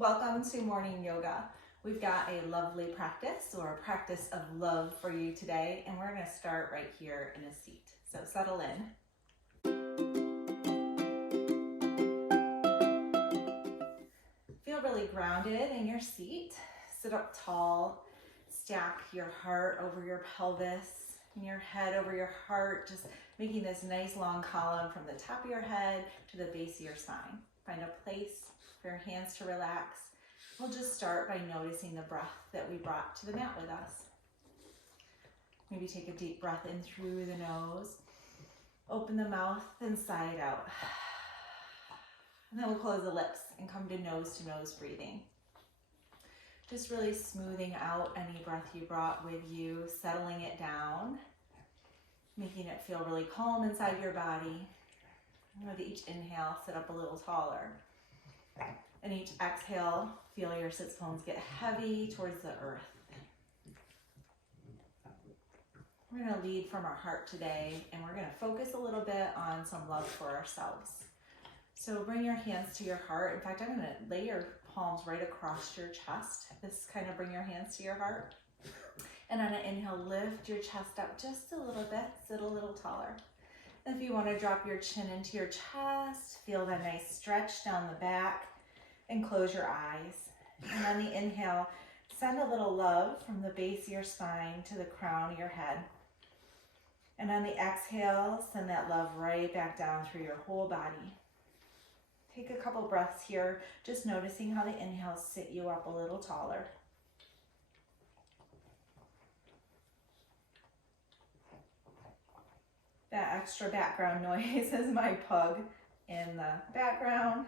Welcome to morning yoga. We've got a lovely practice or a practice of love for you today, and we're going to start right here in a seat. So settle in. Feel really grounded in your seat. Sit up tall. Stack your heart over your pelvis and your head over your heart, just making this nice long column from the top of your head to the base of your spine. Find a place for your hands to relax. We'll just start by noticing the breath that we brought to the mat with us. Maybe take a deep breath in through the nose. Open the mouth and sigh it out. And then we'll close the lips and come to nose breathing. Just really smoothing out any breath you brought with you, settling it down, making it feel really calm inside your body. And with each inhale, sit up a little taller. And each exhale, feel your sits bones get heavy towards the earth. We're going to lead from our heart today, and we're going to focus a little bit on some love for ourselves. So bring your hands to your heart. In fact, I'm going to lay your palms right across your chest. This kind of bring your hands to your heart. And on an inhale, lift your chest up just a little bit, sit a little taller. And if you want to drop your chin into your chest, feel that nice stretch down the back and close your eyes. And on the inhale, send a little love from the base of your spine to the crown of your head. And on the exhale, send that love right back down through your whole body. Take a couple breaths here, just noticing how the inhales sit you up a little taller. That extra background noise is my pug in the background,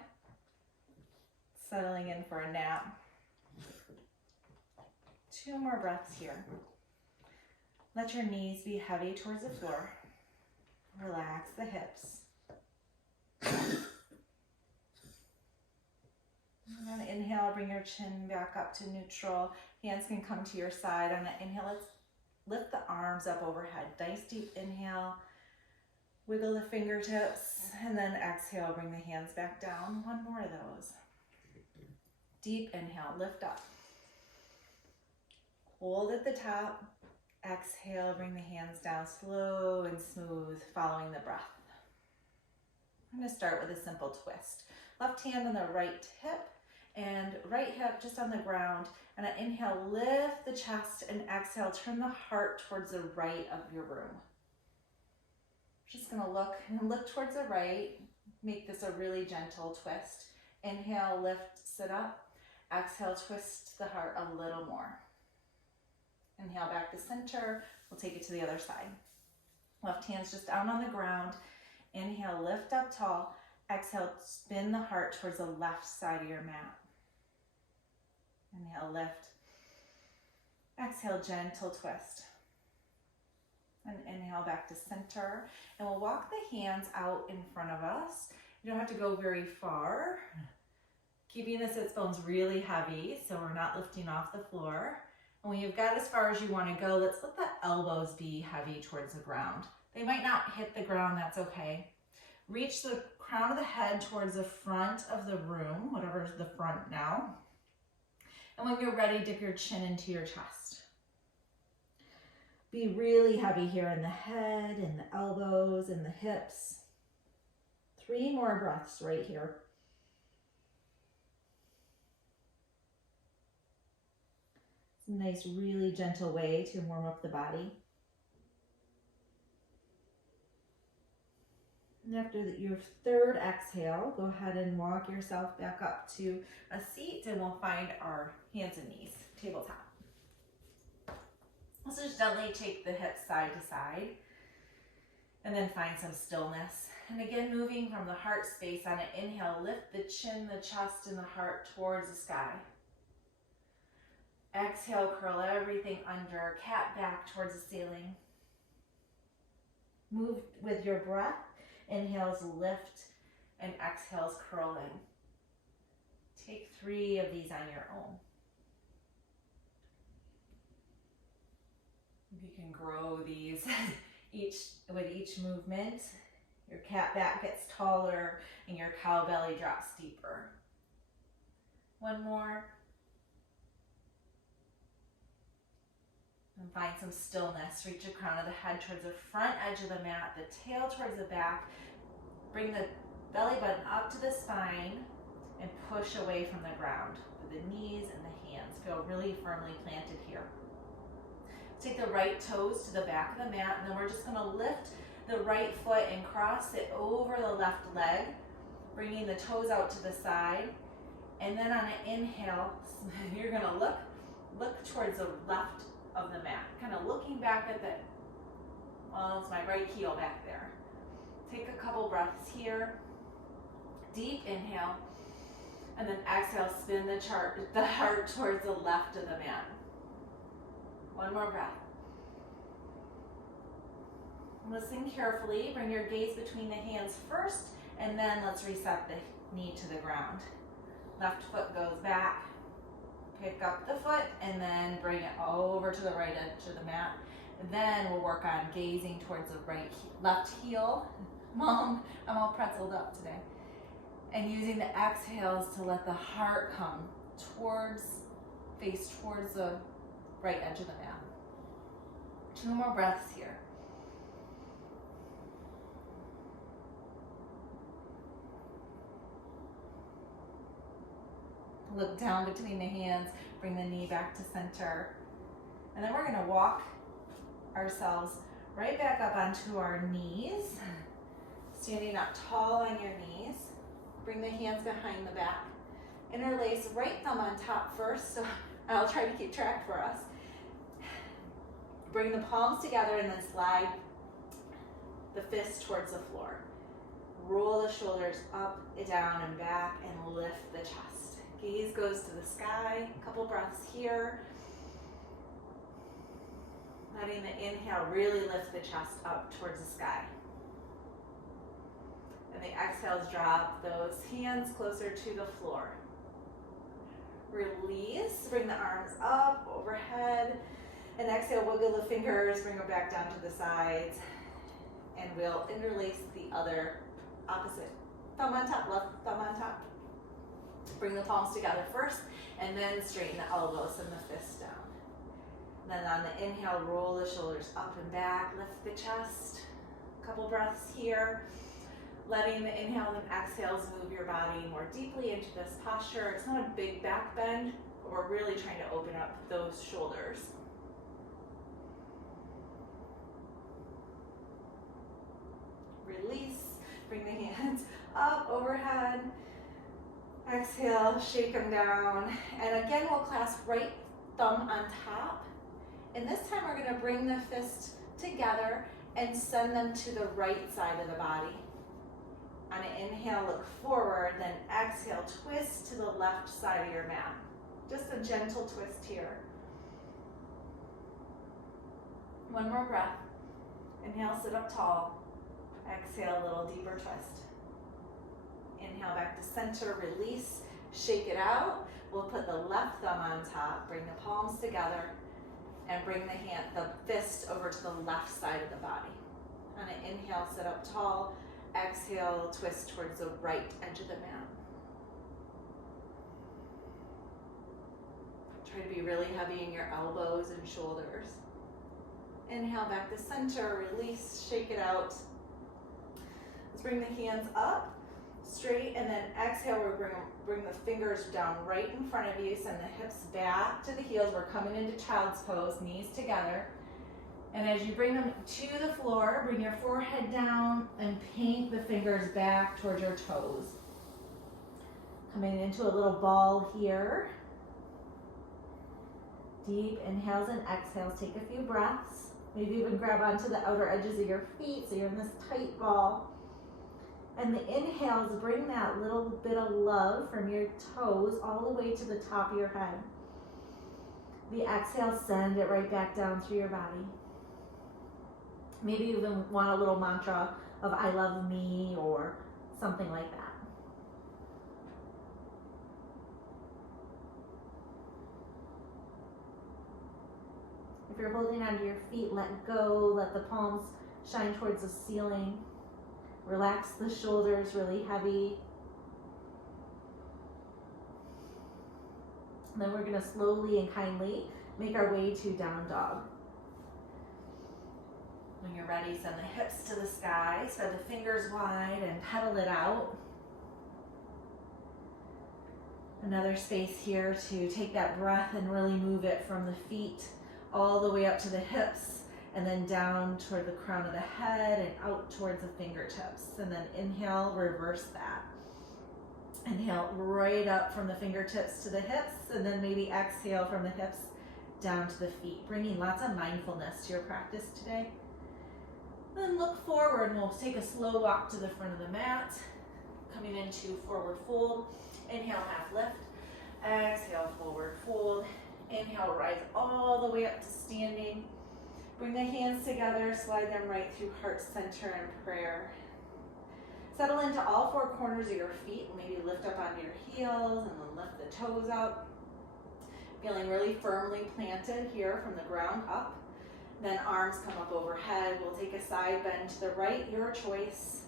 settling in for a nap. 2 more breaths here. Let your knees be heavy towards the floor. Relax the hips. On an inhale, bring your chin back up to neutral. Hands can come to your side. On an inhale, let's lift the arms up overhead. Nice deep inhale. Wiggle the fingertips. And then exhale, bring the hands back down. 1 more of those. Deep inhale, lift up. Hold at the top. Exhale, bring the hands down slow and smooth, following the breath. I'm going to start with a simple twist. Left hand on the right hip and right hip just on the ground. And an inhale, lift the chest, and exhale, turn the heart towards the right of your room. Just going to look towards the right. Make this a really gentle twist. Inhale, lift, sit up. Exhale, twist the heart a little more. Inhale back to center. We'll take it to the other side. Left hand's just down on the ground. Inhale, lift up tall. Exhale, spin the heart towards the left side of your mat. Inhale, lift. Exhale, gentle twist. And inhale back to center. And we'll walk the hands out in front of us. You don't have to go very far. Keeping the sits bones really heavy so we're not lifting off the floor. And when you've got as far as you want to go, let's let the elbows be heavy towards the ground. They might not hit the ground, that's okay. Reach the crown of the head towards the front of the room, whatever's the front now. And when you're ready, dip your chin into your chest. Be really heavy here in the head, in the elbows, in the hips. 3 more breaths right here. It's a nice, really gentle way to warm up the body. And after your 3rd exhale, go ahead and walk yourself back up to a seat, and we'll find our hands and knees, tabletop. Let's just gently take the hips side to side, and then find some stillness. And again, moving from the heart space on an inhale, lift the chin, the chest, and the heart towards the sky. Exhale, curl everything under, cat back towards the ceiling. Move with your breath. Inhales, lift, and exhales, curl in. Take 3 of these on your own. You can grow these with each movement. Your cat back gets taller and your cow belly drops deeper. One more. And find some stillness. Reach the crown of the head towards the front edge of the mat, the tail towards the back. Bring the belly button up to the spine and push away from the ground with the knees and the hands. Feel really firmly planted here. Take the right toes to the back of the mat, and then we're just going to lift the right foot and cross it over the left leg, bringing the toes out to the side. And then on an inhale, you're going to look towards the left of the mat, kind of looking back at the, well, it's my right heel back there. Take a couple breaths here. Deep inhale, and then exhale, spin the heart towards the left of the mat. One more breath. Listen carefully. Bring your gaze between the hands first, and then let's reset the knee to the ground. Left foot goes back. Pick up the foot, and then bring it over to the right edge of the mat. Then we'll work on gazing towards the left heel. Mom, I'm all pretzeled up today. And using the exhales to let the heart come face towards the right edge of the mat. 2 more breaths here. Look down between the hands, bring the knee back to center. And then we're gonna walk ourselves right back up onto our knees, standing up tall on your knees. Bring the hands behind the back. Interlace right thumb on top first, so I'll try to keep track for us. Bring the palms together and then slide the fist towards the floor. Roll the shoulders up, down, and back, and lift the chest. Gaze goes to the sky. A couple breaths here. Letting the inhale really lift the chest up towards the sky. And the exhales drop those hands closer to the floor. Release, bring the arms up, overhead. And exhale, wiggle the fingers, bring them back down to the sides. And we'll interlace the other opposite. Thumb on top, left thumb on top. Bring the palms together first, and then straighten the elbows and the fists down. And then on the inhale, roll the shoulders up and back, lift the chest. A couple breaths here. Letting the inhales and exhales move your body more deeply into this posture. It's not a big back bend, but we're really trying to open up those shoulders. Release, bring the hands up overhead. Exhale, shake them down. And again, we'll clasp right thumb on top. And this time we're gonna bring the fist together and send them to the right side of the body. On an inhale, look forward, then exhale, twist to the left side of your mat. Just a gentle twist here. One more breath. Inhale, sit up tall. Exhale, a little deeper twist. Inhale back to center, release, shake it out. We'll put the left thumb on top, bring the palms together, and bring the fist over to the left side of the body. On an inhale, sit up tall. Exhale, twist towards the right edge of the mat. Try to be really heavy in your elbows and shoulders. Inhale back to center, release, shake it out. Let's bring the hands up, straight, and then exhale, we'll bring the fingers down right in front of you, send the hips back to the heels. We're coming into child's pose, knees together. And as you bring them to the floor, bring your forehead down and paint the fingers back towards your toes. Coming into a little ball here. Deep inhales and exhales. Take a few breaths. Maybe even grab onto the outer edges of your feet so you're in this tight ball. And the inhales, bring that little bit of love from your toes all the way to the top of your head. The exhale, send it right back down through your body. Maybe you even want a little mantra of I love me or something like that. If you're holding onto your feet, let go, let the palms shine towards the ceiling. Relax the shoulders, really heavy. And then we're gonna slowly and kindly make our way to down dog. When you're ready, send the hips to the sky, spread the fingers wide and pedal it out. Another space here to take that breath and really move it from the feet all the way up to the hips and then down toward the crown of the head and out towards the fingertips. And then inhale, reverse that. Inhale right up from the fingertips to the hips, and then maybe exhale from the hips down to the feet, bringing lots of mindfulness to your practice today. Then look forward, and we'll take a slow walk to the front of the mat, coming into forward fold. Inhale, half lift. Exhale, forward fold. Inhale, rise all the way up to standing. Bring the hands together, slide them right through heart center and prayer. Settle into all four corners of your feet. Maybe lift up onto your heels and then lift the toes up. Feeling really firmly planted here from the ground up. Then arms come up overhead. We'll take a side bend to the right, your choice.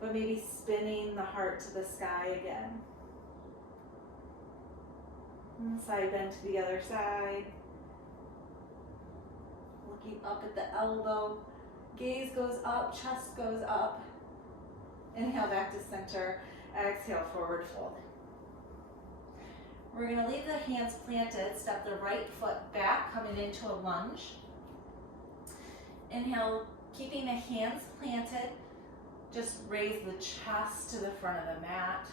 But maybe spinning the heart to the sky again. And side bend to the other side. Looking up at the elbow. Gaze goes up, chest goes up. Inhale back to center. Exhale, forward fold. We're going to leave the hands planted. Step the right foot back, coming into a lunge. Inhale, keeping the hands planted. Just raise the chest to the front of the mat.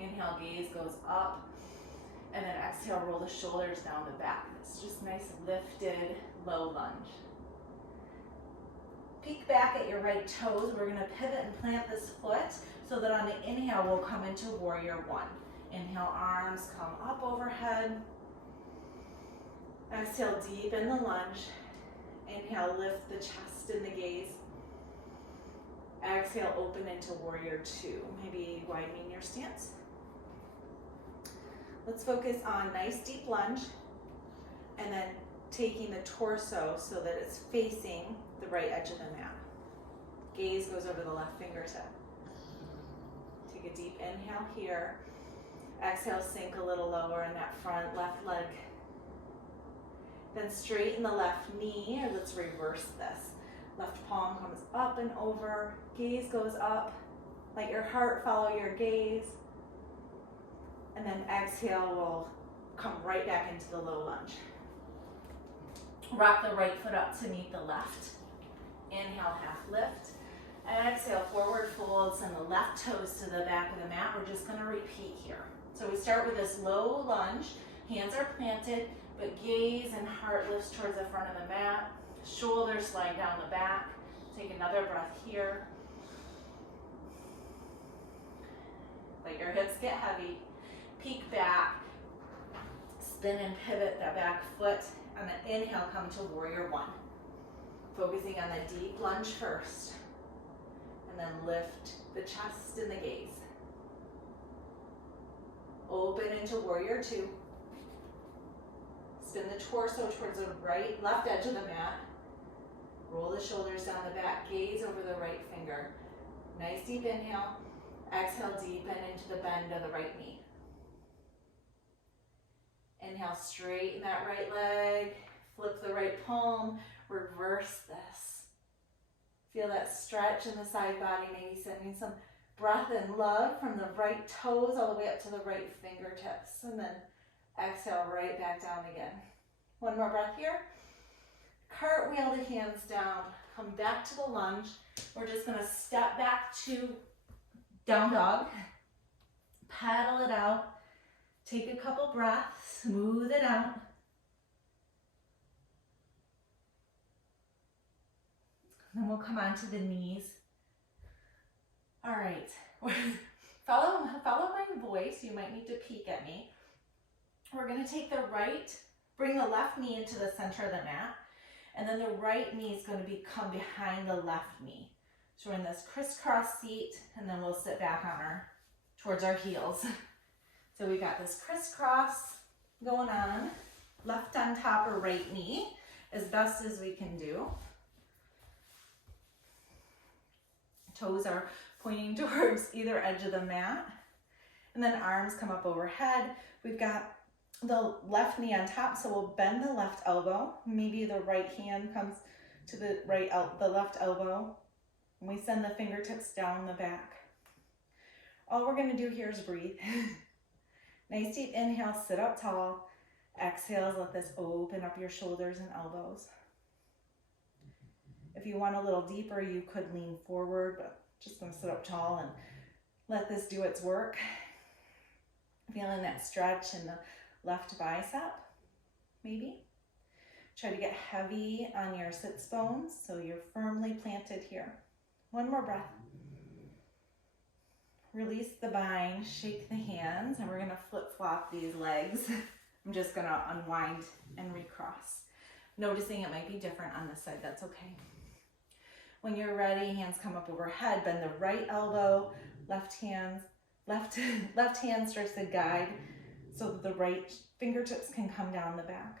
Inhale, gaze goes up. And then exhale, roll the shoulders down the back. It's just nice lifted, low lunge. Peek back at your right toes. We're going to pivot and plant this foot so that on the inhale, we'll come into warrior one. Inhale, arms come up overhead. Exhale, deepen the lunge. Inhale, lift the chest and the gaze. Exhale, open into warrior two. Maybe widening your stance. Let's focus on nice deep lunge and then taking the torso so that it's facing the right edge of the mat. Gaze goes over the left fingertip. Take a deep inhale here. Exhale, sink a little lower in that front left leg. Then straighten the left knee, or let's reverse this. Left palm comes up and over. Gaze goes up. Let your heart follow your gaze. And then exhale, we'll come right back into the low lunge. Rock the right foot up to meet the left. Inhale, half lift. Exhale, forward fold. Send the left toes to the back of the mat. We're just going to repeat here. So we start with this low lunge. Hands are planted, but gaze and heart lifts towards the front of the mat. Shoulders slide down the back. Take another breath here. Let your hips get heavy. Peek back. Spin and pivot that back foot. On the inhale, come to warrior one. Focusing on the deep lunge first. And then lift the chest and the gaze. Open into warrior two. Spin the torso towards the left edge of the mat. Roll the shoulders down the back, gaze over the right finger. Nice deep inhale. Exhale, deepen into the bend of the right knee. Inhale, straighten that right leg. Flip the right palm. Reverse this. Feel that stretch in the side body, maybe sending some breath and love from the right toes all the way up to the right fingertips. And then exhale right back down again. One more breath here. Cartwheel the hands down. Come back to the lunge. We're just going to step back to down dog. Paddle it out. Take a couple breaths. Smooth it out. Then we'll come onto the knees. All right. Follow my voice. You might need to peek at me. We're going to take the right, bring the left knee into the center of the mat, and then the right knee is going to come behind the left knee. So we're in this crisscross seat, and then we'll sit back on towards our heels. So we got this crisscross going on, left on top or right knee, as best as we can do. Toes are pointing towards either edge of the mat. And then arms come up overhead. We've got the left knee on top, so we'll bend the left elbow. Maybe the right hand comes to the left elbow. And we send the fingertips down the back. All we're gonna do here is breathe. Nice deep inhale, sit up tall. Exhales, let this open up your shoulders and elbows. If you want a little deeper, you could lean forward, but just gonna sit up tall and let this do its work. Feeling that stretch in the left bicep, maybe. Try to get heavy on your sits bones so you're firmly planted here. One more breath. Release the bind, shake the hands, and we're gonna flip-flop these legs. I'm just gonna unwind and recross. Noticing it might be different on this side, that's okay. When you're ready, hands come up overhead, bend the right elbow, left hand starts to guide so that the right fingertips can come down the back.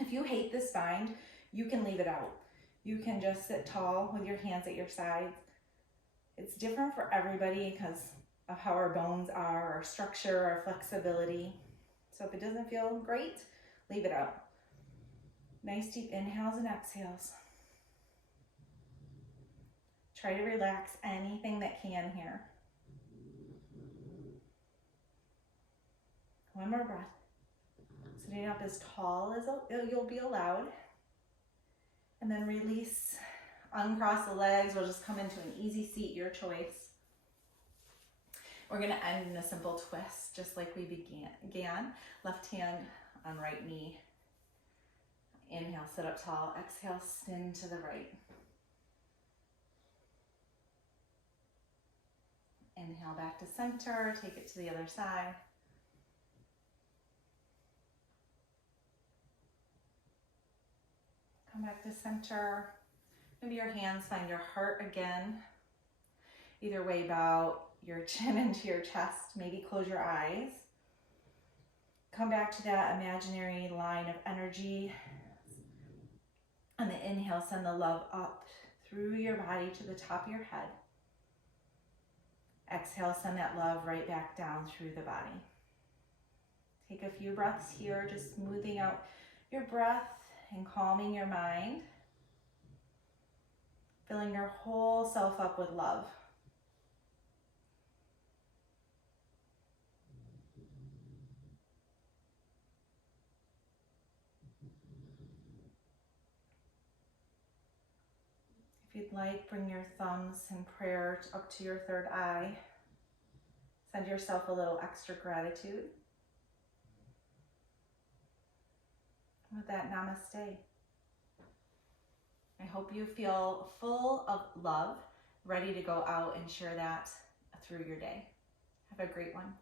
If you hate this bind, you can leave it out. You can just sit tall with your hands at your sides. It's different for everybody because of how our bones are, our structure, our flexibility. So if it doesn't feel great, leave it out. Nice deep inhales and exhales. Try to relax anything that can here. One more breath. Sitting up as tall as you'll be allowed. And then release, uncross the legs. We'll just come into an easy seat, your choice. We're gonna end in a simple twist, just like we began. Left hand on right knee. Inhale, sit up tall. Exhale, spin to the right. Inhale back to center, take it to the other side. Come back to center. Maybe your hands find your heart again. Either way, bow your chin into your chest. Maybe close your eyes. Come back to that imaginary line of energy. On the inhale, send the love up through your body to the top of your head. Exhale, send that love right back down through the body. Take a few breaths here, just smoothing out your breath and calming your mind. Filling your whole self up with love. If you'd like, bring your thumbs in prayer up to your third eye. Send yourself a little extra gratitude. With that, namaste. I hope you feel full of love, ready to go out and share that through your day. Have a great one.